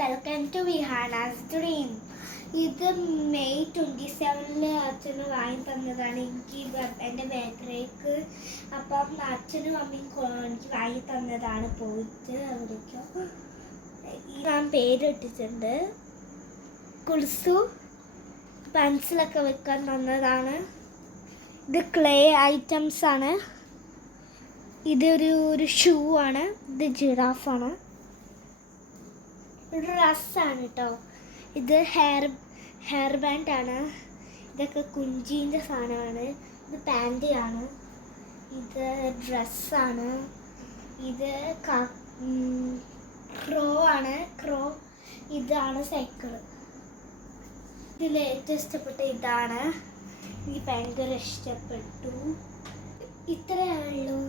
Welcome to Vihana's dream. ഇത് May 27 അച്ഛന് വാങ്ങി തന്നതാണ് എനിക്ക് എൻ്റെ ബേക്കറിക്ക്. അപ്പം അച്ഛനും അമ്മയും എനിക്ക് വാങ്ങി തന്നതാണ്. പോയിട്ട് അവിടേക്കോ ഞാൻ പേരിട്ടിട്ടുണ്ട്. കുൽസു പെൻസിലൊക്കെ വെക്കാൻ തന്നതാണ്. ഇത് ക്ലേ ഐറ്റംസ് ആണ്. ഇതൊരു ഷൂ ആണ്. ഇത് ജിറാഫാണ്. ഡ്രസ്സാണ് കേട്ടോ. ഇത് ഹെയർ ബാൻഡ് ആണ്. ഇതൊക്കെ കുഞ്ചീൻ്റെ സാധനമാണ്. ഇത് പാൻറ്റിയാണ്. ഇത് ഡ്രസ്സാണ്. ഇത് ക്രോ ആണ്. ഇതാണ് സൈക്കിള്. ഇതിൽ ഏറ്റവും ഇഷ്ടപ്പെട്ട ഇതാണ്. എനിക്ക് ഭയങ്കര ഇഷ്ടപ്പെട്ടു. ഇത്രയേ ഉള്ളൂ.